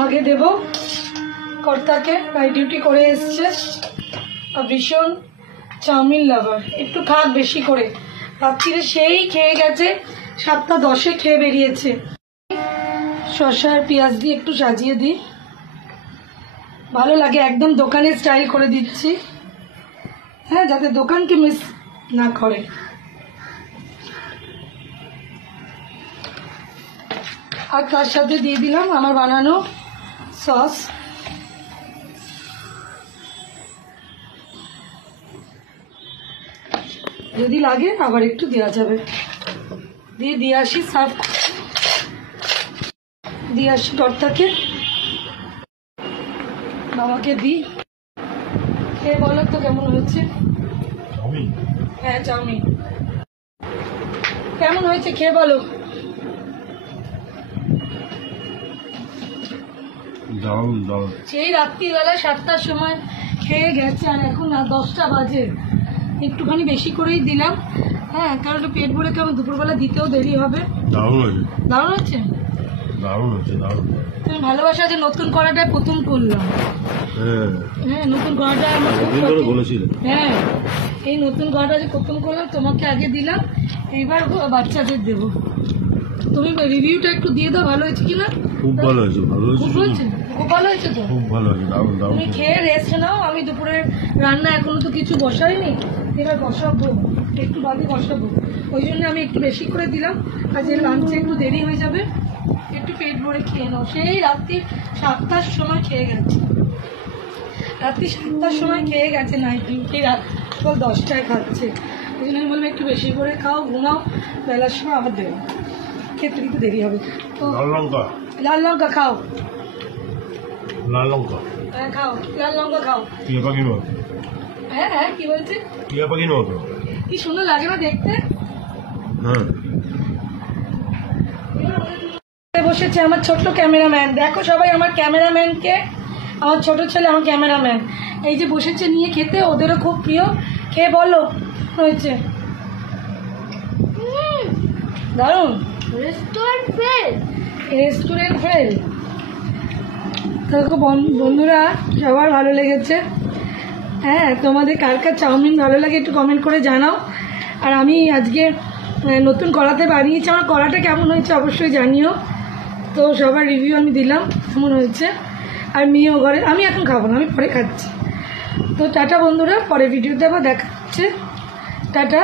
আগে দেব কর্তাকে, night duty করে এসছে, আর ভীষণ চাউমিন লাভার, একটু খাক বেশি করে। রাত্রিরে সেই খেয়ে গেছে, 7:10 খেয়ে বেরিয়েছে। শসা আর পেঁয়াজ দিয়ে একটু সাজিয়ে দিই, ভালো লাগে, একদম দোকানের স্টাইল করে দিচ্ছি, হ্যাঁ, যাতে দোকানকে মিস না করে। আর তার সাথে দিয়ে দিলাম আমার বানানো সস। যদি লাগে আবার একটু দেওয়া যাবে। দিয়ে আসি, সার্ভ দিয়ে আসি কর্তাকে, বাবাকে দিই। খেয়ে বলো তো কেমন হয়েছে? হ্যাঁ, চাউমিন কেমন হয়েছে খেয়ে বলো। সেই রাত্রিবেলা 7টার সময় খেয়ে গেছে, আর এখন 10টা বাজে। একটুখানি বেশি করেই দিলাম, হ্যাঁ, কারণ পেট ভরে কেমন দুপুরবেলা দিতেও দেরি হবে। দারুণ হচ্ছে। তুমি ভালোবাসা যে নতুন কড়াটায় প্রথম করলাম। হ্যাঁ, নতুন কড়াটা আমার হ্যাঁ, এই নতুন কড়াটা যে প্রথম করলাম, তোমাকে আগে দিলাম, এইবার বাচ্চাদের দেবো। তুমি রিভিউটা একটু দিয়ে দাও, ভালো হয়েছে কিনা। খুব ভালো হয়েছে, খুব ভালো হয়েছে তো, খুব ভালো হয়েছে। তুমি খেয়ে রেস্ট নাও, আমি দুপুরের রান্না এখনো তো কিছু বসাইনি, এবার বসাবো, একটু বাদে বসাবো, ওই জন্য আমি একটু বেশি করে দিলাম। আর যে লাঞ্চে একটু দেরি হয়ে যাবে, একটু পেট ভরে খেয়ে নাও। সেই রাত্রি 7টার সময় খেয়ে গেছে, রাত্রি 7টার সময় খেয়ে গেছে, নাইট ডিউটি রাত 10টায় খাচ্ছে। ওই জন্য আমি বললাম একটু বেশি করে খাও, ঘুমাও, বেলার সময় আবার দেবো, খেতে একটু দেরি হবে। তো লাল লঙ্কা খাও, হ্যাঁ খাও, লাল লঙ্কা খাও। হ্যাঁ হ্যাঁ, কি বলছে? কি সুন্দর লাগে না দেখতে। বসেছে আমার ছোট্ট ক্যামেরাম্যান, দেখো সবাই আমার ক্যামেরাম্যানকে, আমার ছোট ছেলে আমার ক্যামেরাম্যান, এই যে বসেছে নিয়ে খেতে, ওদেরও খুব প্রিয়। খেয়ে বলো হয়েছে। দারুণ, রেস্টুরেন্ট ফেল। দেখো বন্ধুরা, সবার ভালো লেগেছে। হ্যাঁ, তোমাদের কার কার চাউমিন ভালো লাগে একটু কমেন্ট করে জানাও। আর আমি আজকে নতুন কড়াতে বানিয়েছি, আমার কড়াটা কেমন হয়েছে অবশ্যই জানিও। তো সবার রিভিউ আমি দিলাম কেমন হয়েছে। আর মেয়েও ঘরে, আমি এখন খাবো না, আমি পরে খাচ্ছি। তো টাটা বন্ধুরা, পরে ভিডিওতে আবার দেখা হচ্ছে। টাটা।